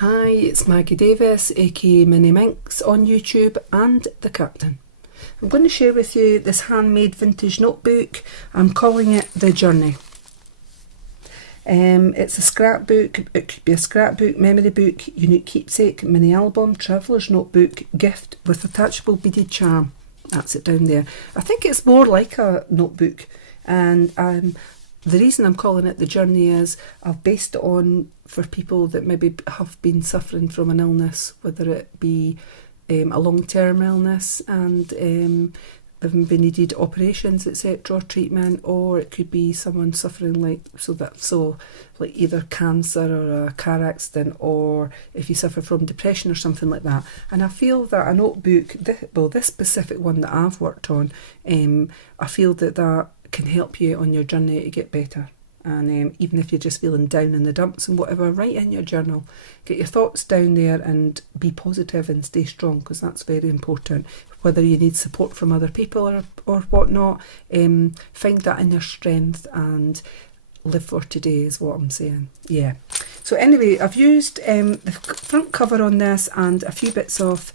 Hi, it's Maggie Davis, aka Mini Minx on YouTube and the Captain. I'm going to share with you this handmade vintage notebook. I'm calling it The Journey. It's a scrapbook. It could be a scrapbook, memory book, unique keepsake, mini album, traveller's notebook, gift with attachable beaded charm. That's it down there. I think it's more like a notebook, and the reason I'm calling it The Journey is I've based it on for people that maybe have been suffering from an illness, whether it be a long-term illness and they've maybe needed operations, etc., or treatment, or it could be someone suffering like either cancer or a car accident, or if you suffer from depression or something like that. And I feel that a notebook, this specific one that I've worked on, I feel that can help you on your journey to get better. And even if you're just feeling down in the dumps and whatever, write in your journal, get your thoughts down there and be positive and stay strong, because that's very important. Whether you need support from other people or whatnot, find that inner strength and live for today is what I'm saying. Yeah. So anyway, I've used the front cover on this and a few bits of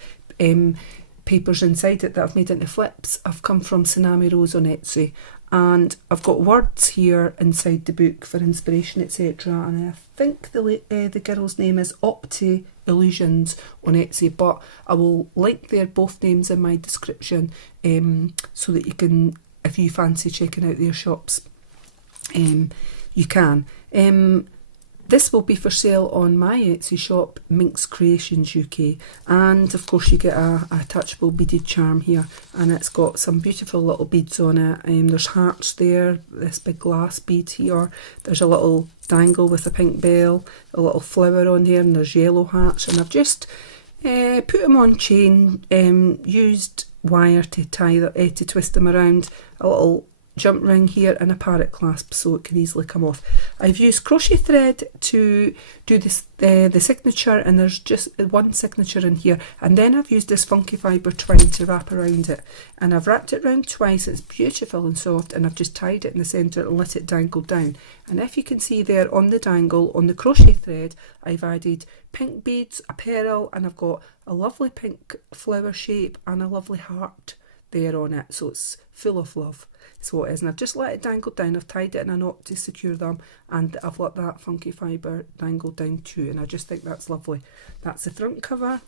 papers inside it that I've made into flips. I've come from Tsunami Rose on Etsy, and I've got words here inside the book for inspiration, etc. And I think the girl's name is Opti Illusions on Etsy, but I will link their both names in my description, so that you can, if you fancy checking out their shops, you can. This will be for sale on my Etsy shop, MinxCreationsUK, and of course you get a attachable beaded charm here, and it's got some beautiful little beads on it. There's hearts there, this big glass bead here, there's a little dangle with a pink bell, a little flower on here, and there's yellow hearts, and I've just put them on chain, used wire to tie to twist them around, a little jump ring here and a parrot clasp so it can easily come off. I've used crochet thread to do this, the signature, and there's just one signature in here, and then I've used this funky fibre twine to wrap around it, and I've wrapped it around twice. It's beautiful and soft, and I've just tied it in the centre and let it dangle down. And if you can see there on the dangle, on the crochet thread, I've added pink beads, a pearl, and I've got a lovely pink flower shape and a lovely heart there on it, so it's full of love. So it is, and I've just let it dangle down. I've tied it in a knot to secure them, and I've let that funky fibre dangle down too, and I just think that's lovely. That's the front cover,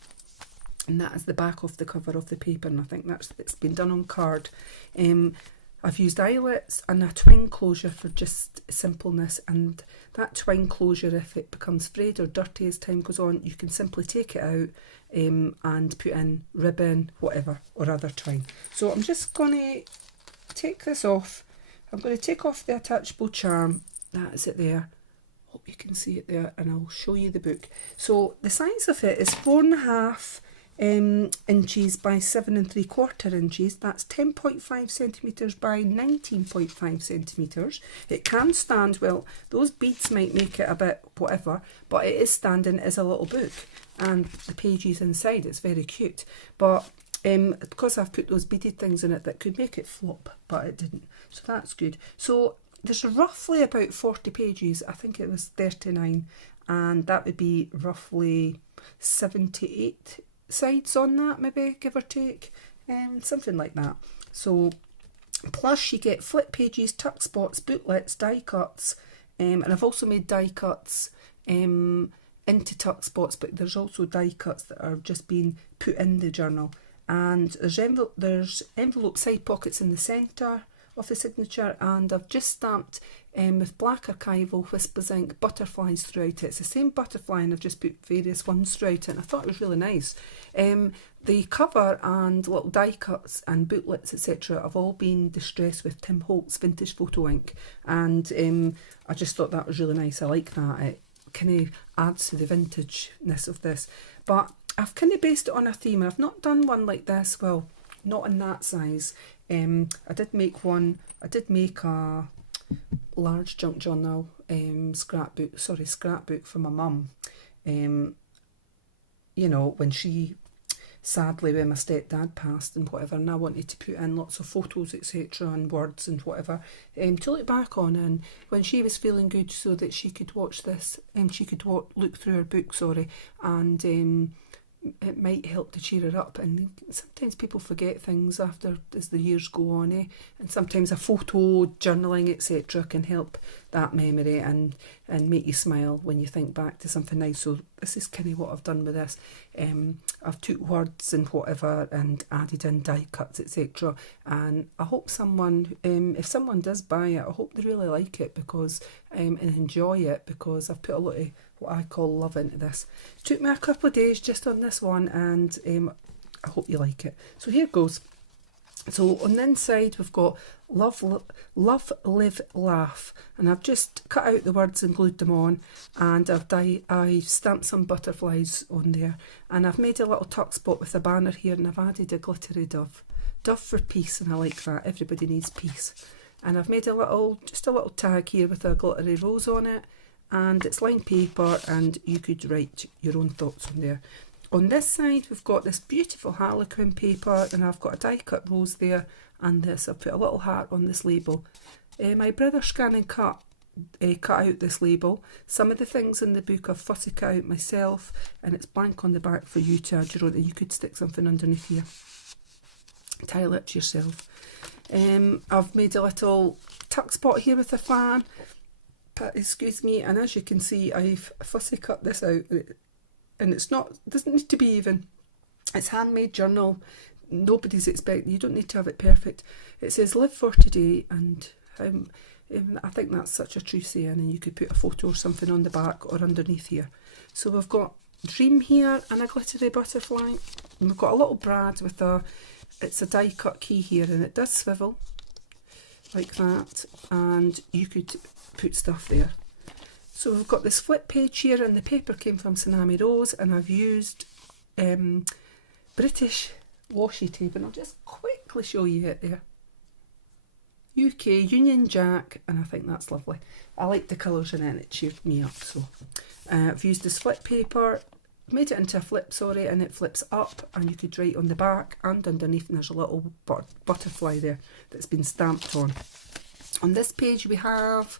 and that is the back of the cover of the paper, and I think it's been done on card. I've used eyelets and a twine closure for just simpleness, and that twine closure, if it becomes frayed or dirty as time goes on, you can simply take it out and put in ribbon, whatever, or other twine. So I'm just going to take this off. I'm going to take off the attachable charm. That is it there. Hope you can see it there, and I'll show you the book. So the size of it is 4.5 inches by 7 3/4 inches. That's 10.5 centimetres by 19.5 centimetres. It can stand, well, those beads might make it a bit whatever, but it is standing as a little book, and the pages inside, it's very cute. But because I've put those beaded things in it that could make it flop, but it didn't, so that's good. So there's roughly about 40 pages. I think it was 39, and that would be roughly 78 sides on that, maybe, give or take, something like that. So plus you get flip pages, tuck spots, booklets, die cuts, and I've also made die cuts into tuck spots, but there's also die cuts that are just being put in the journal. And there's envelope side pockets in the centre of the signature, and I've just stamped with black archival Whispers ink butterflies throughout it. It's the same butterfly, and I've just put various ones throughout it, and I thought it was really nice. The cover and little die cuts and booklets, etc., have all been distressed with Tim Holtz vintage photo ink, and I just thought that was really nice. I like that. It kind of adds to the vintageness of this. But I've kind of based it on a theme. I've not done one like this, well, not in that size. I did make a large junk journal scrapbook for my mum. You know, when she sadly when my stepdad passed and whatever, and I wanted to put in lots of photos, etc., and words and whatever, to look back on, and when she was feeling good, so that she could watch this, she could look through her book, sorry, and it might help to cheer her up. And sometimes people forget things after as the years go on, and sometimes a photo, journaling, etc., can help that memory and make you smile when you think back to something nice. So this is kind of what I've done with this. I've took words and whatever and added in die cuts, etc., and I hope someone, if someone does buy it, I hope they really like it, because and enjoy it, because I've put a lot of what I call love into this. Took me a couple of days just on this one, and I hope you like it. So here goes. So on the inside we've got love, live, laugh, and I've just cut out the words and glued them on, and I've stamped some butterflies on there, and I've made a little tuck spot with a banner here, and I've added a glittery dove for peace, and I like that. Everybody needs peace. And I've made just a little tag here with a glittery rose on it, and it's lined paper, and you could write your own thoughts on there. On this side we've got this beautiful harlequin paper, and I've got a die cut rose there, and this, I've put a little heart on this label. My brother Scan and Cut out this label. Some of the things in the book I've fussy cut out myself, and it's blank on the back for you to add your own, and you could stick something underneath here. Tile it yourself. I've made a little tuck spot here with a fan, but excuse me, and as you can see I've fussy cut this out, and doesn't need to be even. It's handmade journal, nobody's expecting, you don't need to have it perfect. It says live for today, and I think that's such a true saying, and you could put a photo or something on the back or underneath here. So we've got dream here and a glittery butterfly, and we've got a little brad with it's a die cut key here, and it does swivel like that, and you could put stuff there. So we've got this flip page here, and the paper came from Tsunami Rose, and I've used British washi tape, and I'll just quickly show you it there. UK Union Jack, and I think that's lovely. I like the colours in it, and it cheered me up. So I've used this flip paper, made it into a flip, sorry, and it flips up, and you could write on the back and underneath, and there's a little butterfly there that's been stamped on. On this page we have,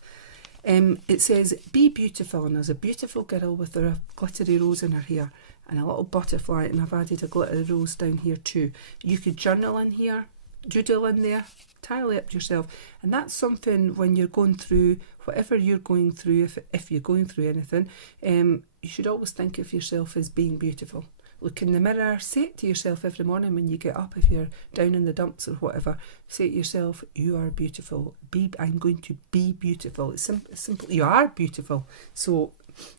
it says be beautiful, and there's a beautiful girl with a glittery rose in her hair and a little butterfly, and I've added a glittery rose down here too. You could journal in here, doodle in there, tile it up yourself, and that's something when you're going through whatever you're going through, if you're going through anything, you should always think of yourself as being beautiful. Look in the mirror, say it to yourself every morning when you get up, if you're down in the dumps or whatever, say to yourself, you are beautiful, I'm going to be beautiful. It's simple, you are beautiful. So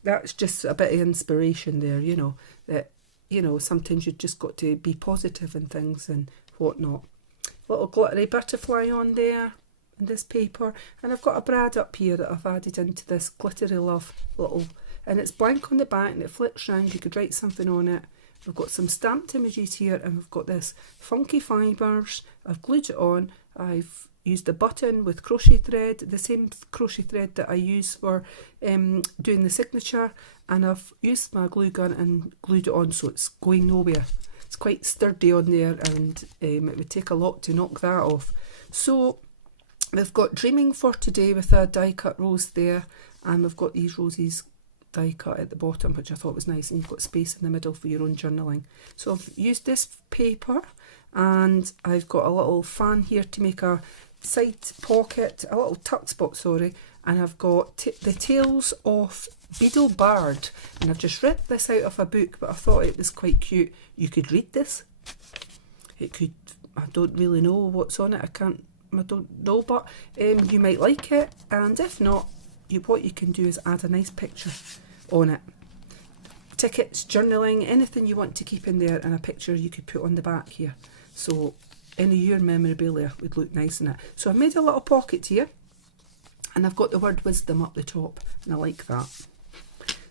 that's just a bit of inspiration there, that, sometimes you've just got to be positive in things and whatnot. Little glittery butterfly on there in this paper, and I've got a brad up here that I've added into this glittery love little, and it's blank on the back, and it flips round, you could write something on it. We've got some stamped images here, and we've got this funky fibres. I've glued it on. I've used a button with crochet thread, the same crochet thread that I use for doing the signature, and I've used my glue gun and glued it on, so it's going nowhere. It's quite sturdy on there, and it would take a lot to knock that off. So we've got dreaming for today with a die cut rose there, and we've got these roses die cut at the bottom, which I thought was nice, and you've got space in the middle for your own journaling. So I've used this paper, and I've got a little fan here to make a side pocket, a little tuck spot, sorry, and I've got the Tales of Beadle Bard, and I've just ripped this out of a book, but I thought it was quite cute. You could read this. It could, I don't really know what's on it, I don't know, but you might like it, and if not, what you can do is add a nice picture on it. Tickets, journaling, anything you want to keep in there, and a picture you could put on the back here. So any of your memorabilia would look nice in it. So I've made a little pocket here, and I've got the word wisdom up the top, and I like that.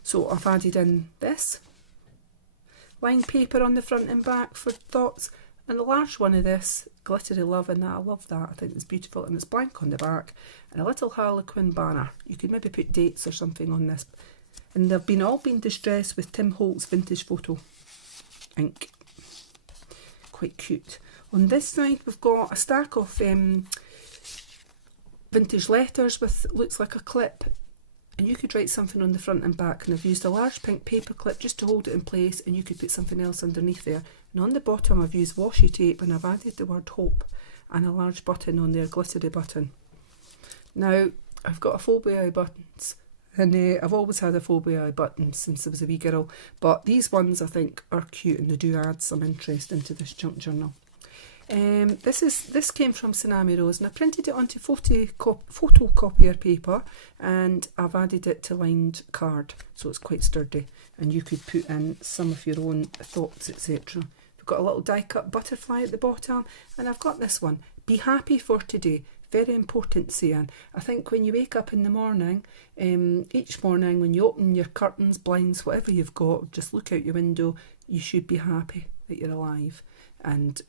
So I've added in this lined paper on the front and back for thoughts, and the large one of this glittery love, and that, I love that, I think it's beautiful, and it's blank on the back, and a little harlequin banner. You could maybe put dates or something on this, and they've all been distressed with Tim Holt's vintage photo ink. quite cute. On this side we've got a stack of vintage letters with, looks like a clip, and you could write something on the front and back, and I've used a large pink paper clip just to hold it in place, and you could put something else underneath there. And on the bottom I've used washi tape, and I've added the word hope and a large button on there, glittery button. Now I've got a foldaway eye buttons, and I've always had a foldaway eye button since I was a wee girl, but these ones I think are cute and they do add some interest into this junk journal. This came from Tsunami Rose, and I printed it onto photocopier paper, and I've added it to lined card, so it's quite sturdy, and you could put in some of your own thoughts, etc. We've got a little die cut butterfly at the bottom, and I've got this one, be happy for today. Very important saying. I think when you wake up in the morning, each morning when you open your curtains, blinds, whatever you've got, just look out your window, you should be happy that you're alive. And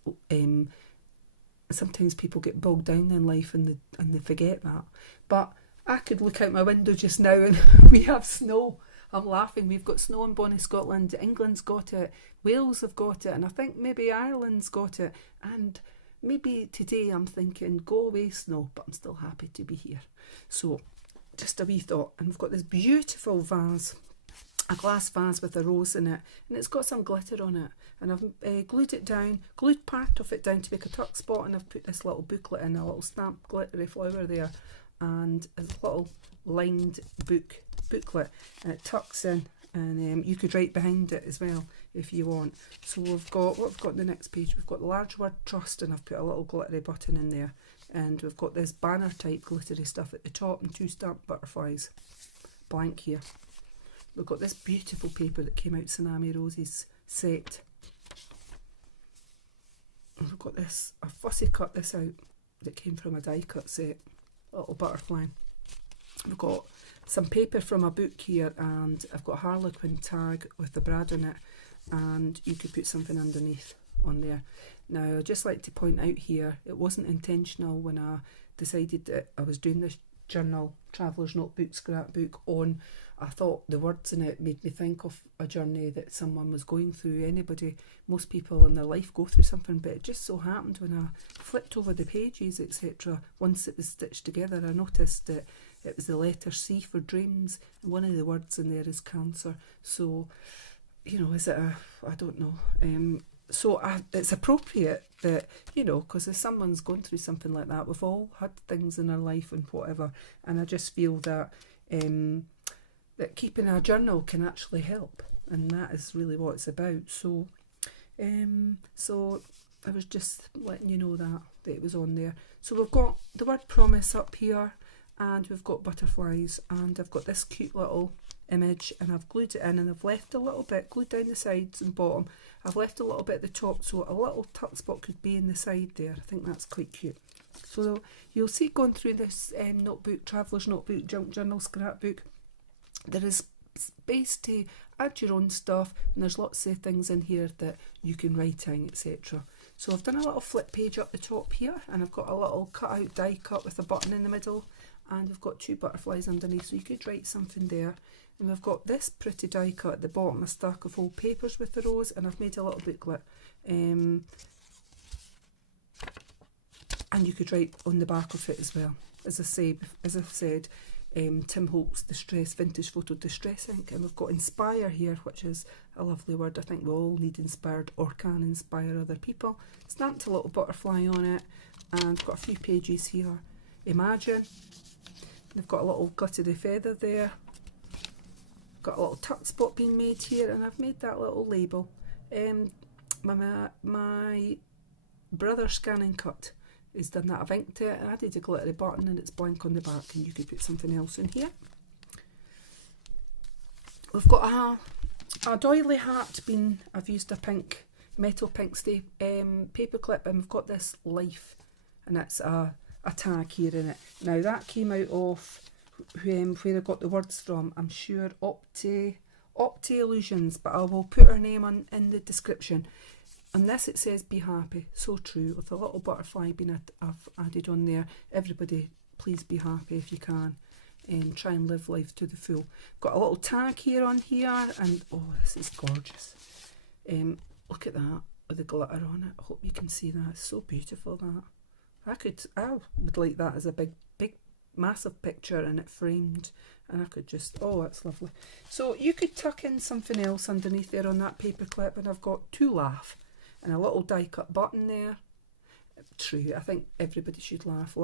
sometimes people get bogged down in life and they forget that. But I could look out my window just now and we have snow. I'm laughing. We've got snow in Bonnie, Scotland. England's got it. Wales have got it. And I think maybe Ireland's got it. And maybe today I'm thinking, go away snow, but I'm still happy to be here. So just a wee thought. And we've got this beautiful vase, a glass vase with a rose in it, and it's got some glitter on it, and I've glued it down, glued part of it down to make a tuck spot, and I've put this little booklet in, a little stamped glittery flower there, and a little lined booklet, and it tucks in, and you could write behind it as well if you want. So we've got, what we've got on the next page, we've got the large word trust, and I've put a little glittery button in there, and we've got this banner type glittery stuff at the top, and 2 stamped butterflies, blank here. We've got this beautiful paper that came out Tsunami Rose's set. And we've got this, I fussy cut this out that came from a die cut set, a little butterfly. We've got some paper from a book here, and I've got a Harlequin tag with the brad on it, and you could put something underneath on there. Now I'd just like to point out here, it wasn't intentional when I decided that I was doing this journal, Traveller's Notebook, Scrapbook on. I thought the words in it made me think of a journey that someone was going through. Anybody, most people in their life go through something, but it just so happened when I flipped over the pages, etc., once it was stitched together, I noticed that it was the letter C for dreams, and one of the words in there is cancer. So, you know, is it a, I don't know. So it's appropriate that, you know, because if someone's going through something like that, we've all had things in our life and whatever, and I just feel that that keeping a journal can actually help, and that is really what it's about. So so I was just letting you know that it was on there. So we've got the word promise up here, and we've got butterflies, and I've got this cute little image, and I've glued it in, and I've left a little bit, glued down the sides and bottom. I've left a little bit at the top, so a little tuck spot could be in the side there. I think that's quite cute. So you'll see, going through this notebook, Traveller's Notebook, Junk Journal, Scrapbook, there is space to add your own stuff, and there's lots of things in here that you can write in, etc. So I've done a little flip page up the top here, and I've got a little cut out die cut with a button in the middle, and we've got 2 butterflies underneath, so you could write something there. And we've got this pretty die cut at the bottom, a stack of old papers with the rose, and I've made a little booklet. And you could write on the back of it as well. As I've said, Tim Holt's Distress Vintage Photo Distress Ink, and we've got inspire here, which is a lovely word. I think we all need inspired or can inspire other people. Stamped a little butterfly on it, and got a few pages here. Imagine. We've got a little glittery feather there. Got a little tuck spot being made here, and I've made that little label. My brother Scan and Cut has done that. I've inked it and added a glittery button, and it's blank on the back, and you could put something else in here. We've got a doily hat being, I've used a pink, metal pink paper clip, and we've got this life, and it's a tag here in it. Now that came out of where I got the words from, I'm sure Opti Illusions, but I will put her name in the description. On this it says be happy, so true, with a little butterfly being I've added on there. Everybody, please be happy if you can, and try and live life to the full. Got a little tag here on here, and oh, this is gorgeous. Look at that. with the glitter on it. I hope you can see that. It's so beautiful, that. I would like that as a big massive picture and it framed, and I could just, oh, that's lovely. So you could tuck in something else underneath there on that paper clip, and I've got two laugh and a little die cut button there. True, I think everybody should laugh.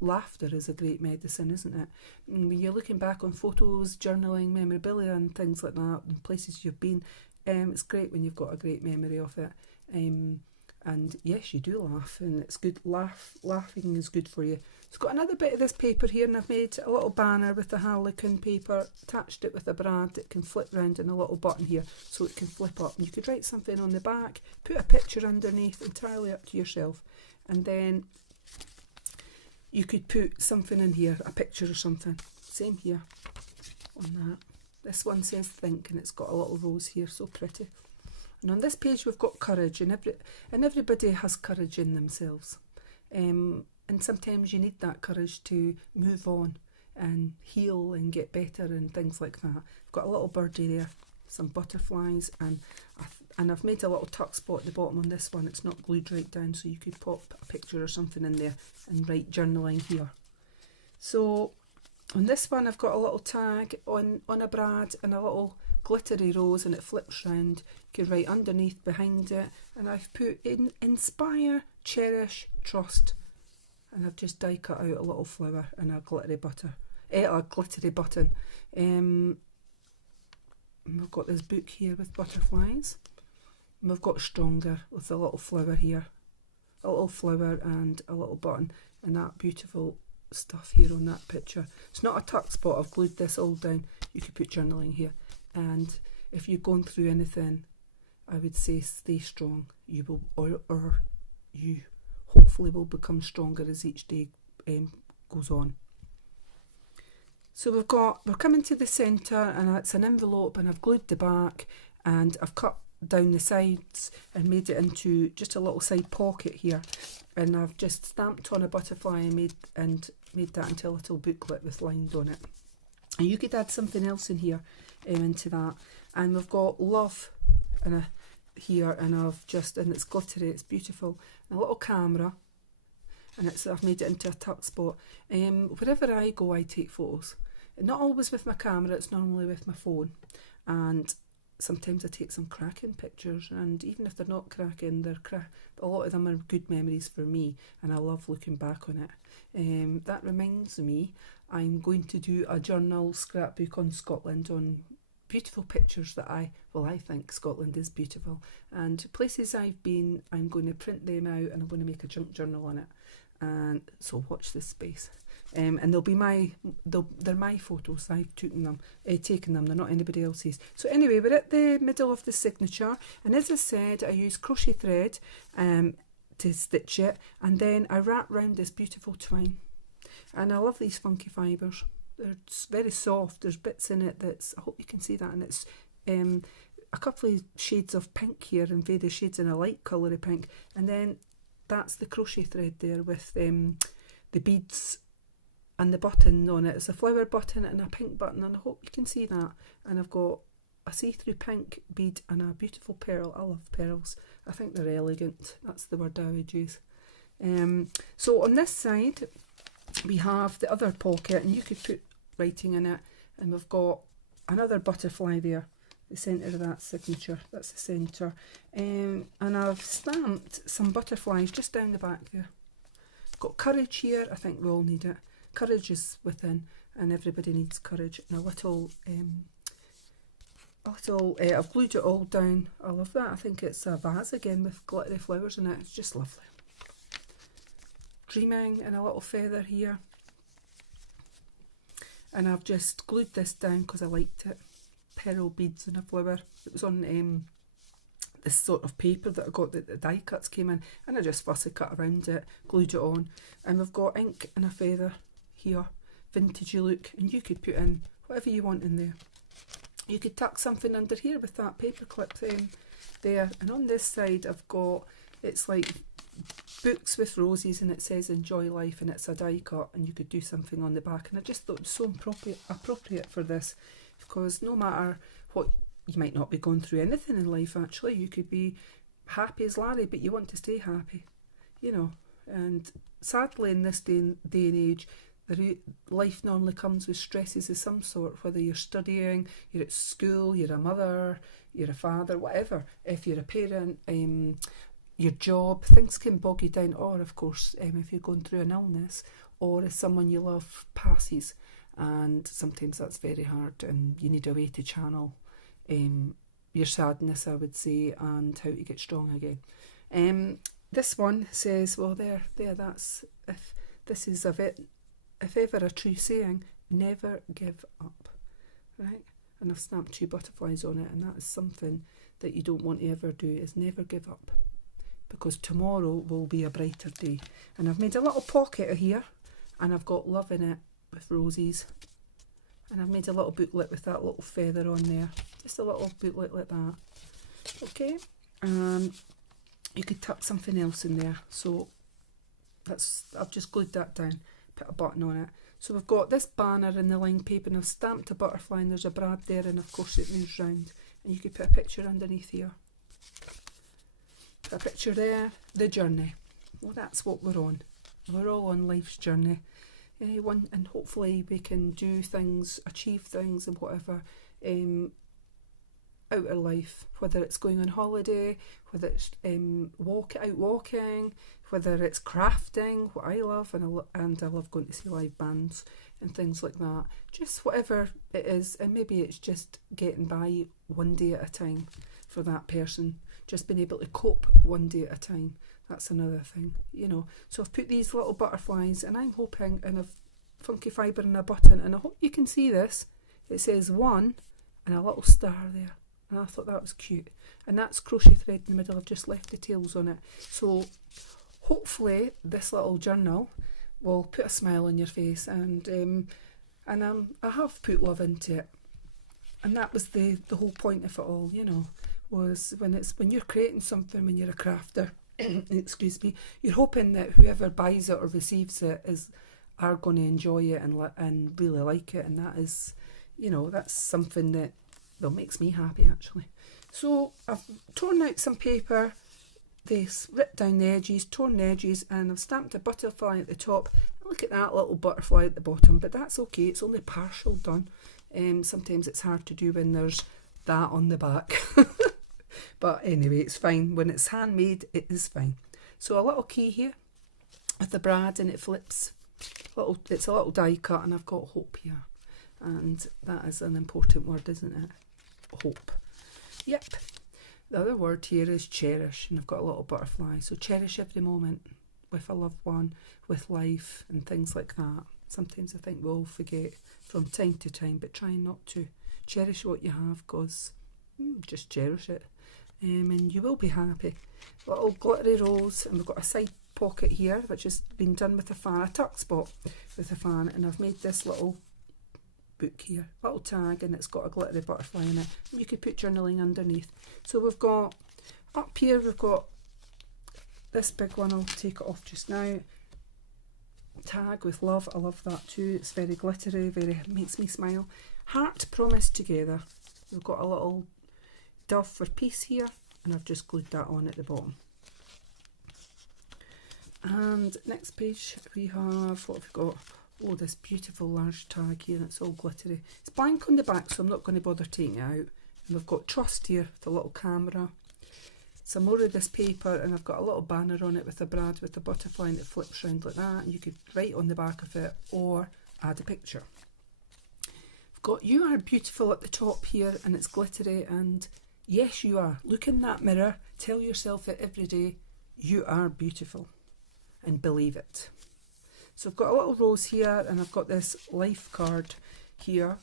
Laughter is a great medicine, isn't it? And when you're looking back on photos, journaling, memorabilia and things like that, and places you've been, it's great when you've got a great memory of it. And yes, you do laugh, and it's good. Laughing is good for you. It's got another bit of this paper here, and I've made a little banner with the Harlequin paper, attached it with a brad that can flip round, and a little button here so it can flip up. And you could write something on the back, put a picture underneath, entirely up to yourself. And then you could put something in here, a picture or something. Same here on that. This one says think, and it's got a little rose here, so pretty. And on this page we've got courage, and everybody has courage in themselves. And sometimes you need that courage to move on and heal and get better and things like that. I've got a little birdie there, some butterflies, and I've made a little tuck spot at the bottom on this one. It's not glued right down, so you could pop a picture or something in there and write journaling here. So on this one I've got a little tag on a brad and a little glittery rose, and it flips round. You can write underneath behind it, and I've put in inspire, cherish, trust, and I've just die cut out a little flower and a glittery button. And we've got this book here with butterflies, and we've got stronger with a little flower here, a little flower and a little button, and that beautiful stuff here on that picture. It's not a tuck spot, I've glued this all down. You could put journaling here, and if you're going through anything, I would say stay strong. You will, or you hopefully will become stronger as each day goes on. So we're coming to the centre, and it's an envelope, and I've glued the back, and I've cut down the sides and made it into just a little side pocket here, and I've just stamped on a butterfly and made that into a little booklet with lines on it. And you could add something else in here into that. And we've got love here, and it's glittery, it's beautiful. And a little camera, and I've made it into a tuck spot. Wherever I go, I take photos. Not always with my camera, it's normally with my phone. And sometimes I take some cracking pictures, and even if they're not cracking, a lot of them are good memories for me, and I love looking back on it. That reminds me, I'm going to do a journal scrapbook on Scotland, on beautiful pictures that I think Scotland is beautiful, and places I've been. I'm going to print them out, and I'm going to make a junk journal on it. And so watch this space. And they're my photos. I've taken them. They're not anybody else's. So anyway, we're at the middle of the signature, and as I said, I use crochet thread to stitch it, and then I wrap round this beautiful twine. And I love these funky fibres. They're very soft. There's bits in it I hope you can see that, and it's a couple of shades of pink here, and various shades in a light colour of pink, and then that's the crochet thread there with the beads and the button on it. It's a flower button and a pink button, and I hope you can see that. And I've got a see-through pink bead and a beautiful pearl. I love pearls. I think they're elegant. That's the word I would use. So on this side we have the other pocket, and you could put writing in it, and we've got another butterfly there, the centre of that signature. That's the centre. And I've stamped some butterflies just down the back there. Got courage here. I think we all need it. Courage is within, and everybody needs courage. And I've glued it all down. I love that. I think it's a vase again with glittery flowers in it. It's just lovely. Dreaming, and a little feather here. And I've just glued this down because I liked it. Pearl beads and a flower. It was on this sort of paper that I got that the die cuts came in, and I just fussy cut around it, glued it on. And we've got ink and a feather here, vintagey look, and you could put in whatever you want in there. You could tuck something under here with that paper clip there. And on this side I've got, it's like books with roses, and it says enjoy life, and it's a die cut, and you could do something on the back. And I just thought it was so appropriate for this, because no matter what, you might not be going through anything in life actually. You could be happy as Larry, but you want to stay happy, you know. And sadly, in this day and age, life normally comes with stresses of some sort, whether you're studying, you're at school, you're a mother, you're a father, whatever. If you're a parent, your job, things can bog you down. Or, of course, if you're going through an illness, or if someone you love passes, and sometimes that's very hard, and you need a way to channel your sadness, I would say, and how to get strong again. This one says, well, there, that's, if this is if ever a true saying, never give up, right? And I've stamped 2 butterflies on it, and that is something that you don't want to ever do, is never give up, because tomorrow will be a brighter day. And I've made a little pocket here, and I've got love in it with roses, and I've made a little booklet with that little feather on there, just a little booklet like that. Okay, you could tuck something else in there, so I've just glued that down, put a button on it. So we've got this banner in the lined paper, and I've stamped a butterfly, and there's a brad there, and of course it moves round, and you could put a picture underneath here, put a picture there, the journey. Well, that's what we're on. We're all on life's journey, and hopefully we can do things, achieve things, and whatever out of life, whether it's going on holiday, whether it's walking, whether it's crafting, what I love, and I love going to see live bands and things like that. Just whatever it is, and maybe it's just getting by one day at a time for that person, just being able to cope one day at a time. That's another thing, you know. So I've put these little butterflies, and I'm hoping, and I've funky fibre and a button, and I hope you can see this. It says 1 and a little star there. And I thought that was cute. And that's crochet thread in the middle. I've just left the tails on it. So hopefully this little journal will put a smile on your face. And I have put love into it. And that was the whole point of it all, you know, was when you're creating something, when you're a crafter, excuse me, you're hoping that whoever buys it or receives it are going to enjoy it and really like it. And that is, you know, that's something that makes me happy, actually. So I've torn out some paper, this ripped down the edges, torn the edges, and I've stamped a butterfly at the top. Look at that little butterfly at the bottom, but that's okay, it's only partial done. Sometimes it's hard to do when there's that on the back. But anyway, it's fine. When it's handmade, it is fine. So a little key here with the brad, and it flips. It's a little die cut, and I've got hope here. And that is an important word, isn't it? Hope. Yep. The other word here is cherish, and I've got a little butterfly. So cherish every moment with a loved one, with life, and things like that. Sometimes I think we all forget from time to time, but try not to. Cherish what you have, because just cherish it, and you will be happy. Little glittery rose, and we've got a side pocket here, which has been done with a fan, a tuck spot with a fan, and I've made this little book here, little tag, and it's got a glittery butterfly in it, and you could put journaling underneath. So we've got up here, we've got this big one, I'll take it off just now, tag with love. I love that too. It's very glittery, makes me smile. Heart promise together. We've got a little dove for peace here, and I've just glued that on at the bottom. And next page we have, what have we got? Oh, this beautiful large tag here, and it's all glittery. It's blank on the back, so I'm not going to bother taking it out. And we've got trust here with a little camera. Some more of this paper, and I've got a little banner on it with a brad with a butterfly, and it flips round like that, and you could write on the back of it or add a picture. I've got you are beautiful at the top here, and it's glittery, and yes you are. Look in that mirror, tell yourself it every day, you are beautiful, and believe it. So I've got a little rose here, and I've got this life card here,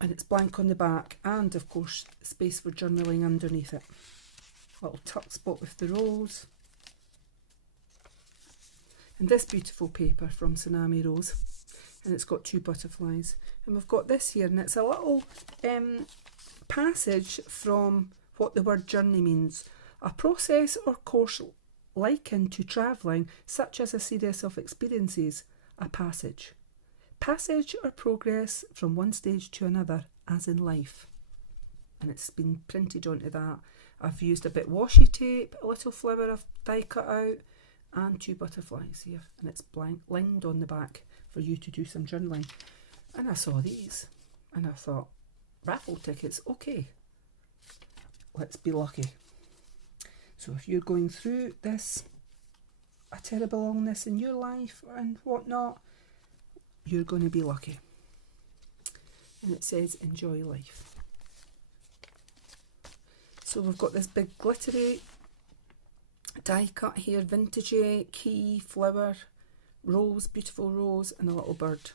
and it's blank on the back, and of course space for journaling underneath it. Little tuck spot with the rose, and this beautiful paper from Tsunami Rose, and it's got 2 butterflies. And we've got this here, and it's a little passage from what the word journey means. A process or course likened to travelling, such as a series of experiences, a passage. Passage or progress from one stage to another, as in life. and it's been printed onto that. I've used a bit washi tape, a little flower I've die cut out, and 2 butterflies here, and it's blank lined on the back for you to do some journaling. And I saw these and I thought, raffle tickets, okay, let's be lucky. So if you're going through this, a terrible illness in your life and whatnot, you're going to be lucky. And it says enjoy life. So we've got this big glittery die cut here, vintagey, key, flower, rose, beautiful rose, and a little bird.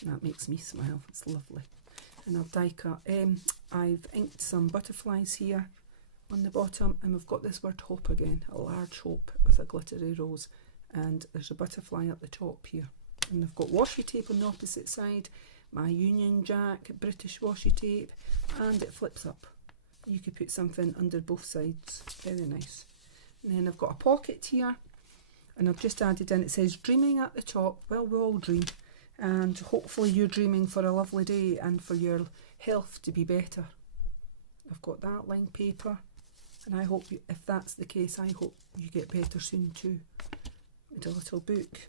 And that makes me smile, it's lovely. And I've die cut, I've inked some butterflies here on the bottom, and we've got this word hope again, a large hope with a glittery rose, and there's a butterfly at the top here. And I've got washi tape on the opposite side, my Union Jack British washi tape, and it flips up. You could put something under both sides, very nice. And then I've got a pocket here, and I've just added in, it says dreaming at the top. Well, we all dream, and hopefully you're dreaming for a lovely day and for your health to be better. I've got that lined paper, and I hope you, if that's the case, I hope you get better soon too. And a little book,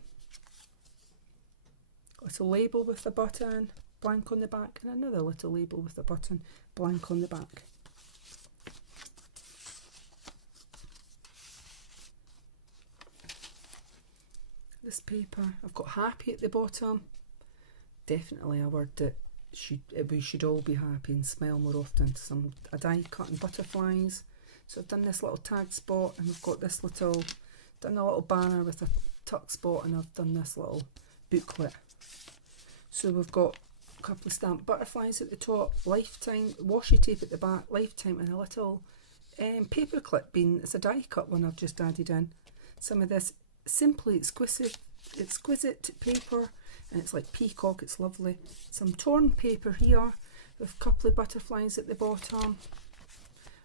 little label with the button, blank on the back, and another little label with the button, blank on the back. This paper, I've got happy at the bottom, definitely a word that we should all be happy and smile more often. A die cut and butterflies. So I've done this little tag spot, and we've got this little, done a little banner with a tuck spot, and I've done this little booklet. So we've got a couple of stamped butterflies at the top, lifetime, washi tape at the back, lifetime, and a little paperclip bean. It's a die cut one I've just added in. Some of this simply exquisite paper, and it's like peacock, it's lovely. Some torn paper here with a couple of butterflies at the bottom,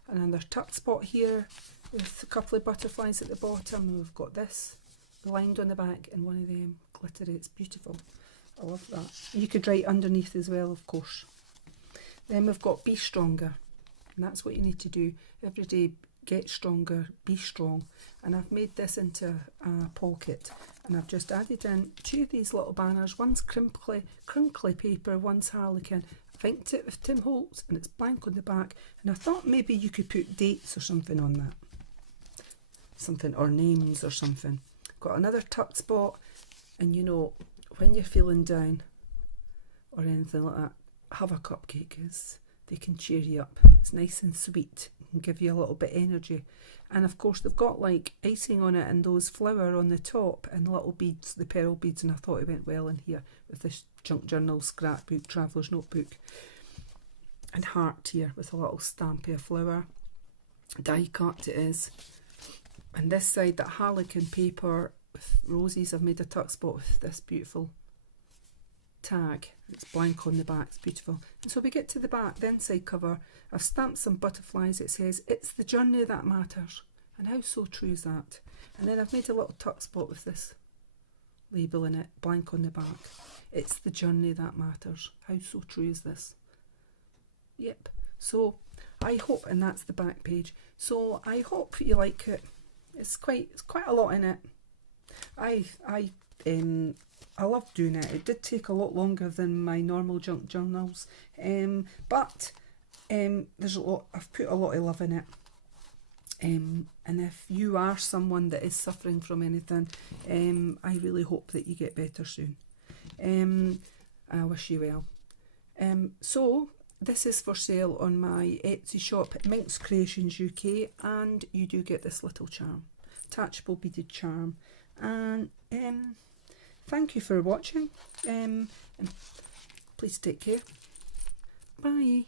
and another tuck spot here with a couple of butterflies at the bottom, and we've got this lined on the back and one of them glittery. It's beautiful, I love that. You could write underneath as well, of course. Then we've got be stronger, and that's what you need to do every day. Get stronger, be strong. And I've made this into a pocket, and I've just added in 2 of these little banners. One's crinkly paper, one's harlequin. I've inked it with Tim Holtz, and it's blank on the back, and I thought maybe you could put dates or something on that, something, or names or something. Got another tuck spot, and you know, when you're feeling down or anything like that, have a cupcake, because they can cheer you up. It's nice and sweet and give you a little bit of energy. And of course they've got like icing on it and those flower on the top and little beads, the pearl beads, and I thought it went well in here with this junk journal, scrapbook, traveller's notebook. And heart here with a little stampy of flower. Die cut it is. And this side, that harlequin paper with roses, I've made a tuck spot with this beautiful tag. It's blank on the back, it's beautiful. And so we get to the back, the inside cover. I've stamped some butterflies. It says it's the journey that matters, and how so true is that. And then I've made a little tuck spot with this label in it, blank on the back. It's the journey that matters, how so true is this. Yep. So I hope, and that's the back page, so I hope you like it. It's quite a lot in it. I love doing it. It did take a lot longer than my normal junk journals, but there's a lot. I've put a lot of love in it. And if you are someone that is suffering from anything, I really hope that you get better soon. I wish you well. So this is for sale on my Etsy shop, MinxCreationsUK, and you do get this little charm, attachable beaded charm. And thank you for watching, and please take care. Bye.